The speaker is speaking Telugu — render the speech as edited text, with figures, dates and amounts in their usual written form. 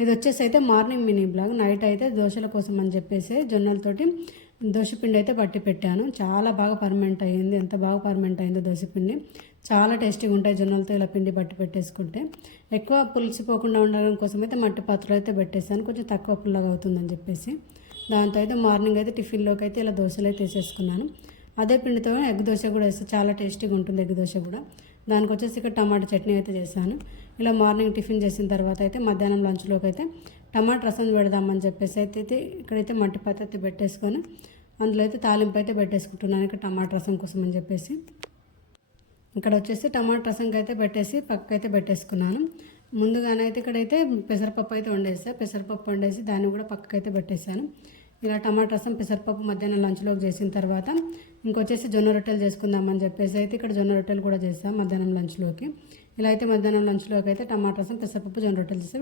ఇది వచ్చేసి అయితే మార్నింగ్ మినీ బ్లాగ్. నైట్ అయితే దోశల కోసం అని చెప్పేసి జొన్నలతోటి దోశపిండి అయితే పట్టి పెట్టాను. చాలా బాగా పర్మనెంట్ అయ్యింది. ఎంత బాగా పర్మనెంట్ అయిందో దోశపిండి. చాలా టేస్టీగా ఉంటాయి జొన్నలతో ఇలా పిండి పట్టి పెట్టేసుకుంటే. ఎక్కువ పులిసిపోకుండా ఉండడం కోసం అయితే మట్టి పాత్రలో అయితే పెట్టేసాను, కొంచెం తక్కువ పుల్లగా అవుతుందని చెప్పేసి. దాంతో అయితే మార్నింగ్ అయితే టిఫిన్లోకి అయితే ఇలా దోశలు అయితే వేసేసుకున్నాను. అదే పిండితో ఎగ్ దోశ కూడా వేస్తే చాలా టేస్టీగా ఉంటుంది ఎగ్ దోశ కూడా. దానికి వచ్చేసి ఇక్కడ టమాటా చట్నీ అయితే చేశాను. ఇలా మార్నింగ్ టిఫిన్ చేసిన తర్వాత అయితే మధ్యాహ్నం లంచ్లోకి అయితే టమాటా రసం పెడదామని చెప్పేసి అయితే ఇక్కడైతే మట్టి పాత్ర అయితే పెట్టేసుకొని అందులో అయితే తాలింపు అయితే పెట్టేసుకుంటున్నాను ఇక్కడ టమాటా రసం కోసం అని చెప్పేసి. ఇక్కడ వచ్చేసి టమాటా రసంకి అయితే పెట్టేసి పక్కకైతే పెట్టేసుకున్నాను. ముందుగానే అయితే ఇక్కడైతే పెసరపప్పు అయితే వండేసాను. పెసరపప్పు వండేసి దాన్ని కూడా పక్కకైతే పెట్టేశాను. ఇలా టమాటా రసం పెసరపప్పు మధ్యాహ్నం లంచ్లోకి చేసిన తర్వాత ఇంకొచ్చేసి జొన్న రొట్టెలు చేసుకుందామని చెప్పేసి అయితే ఇక్కడ జొన్న రొట్టెలు కూడా చేసాం మధ్యాహ్నం లంచ్లోకి. ఇలా అయితే మధ్యాహ్నం లంచ్లోకి అయితే టమాటా రసం పెసరపప్పు జొన్న రొట్టెలు చేస్తే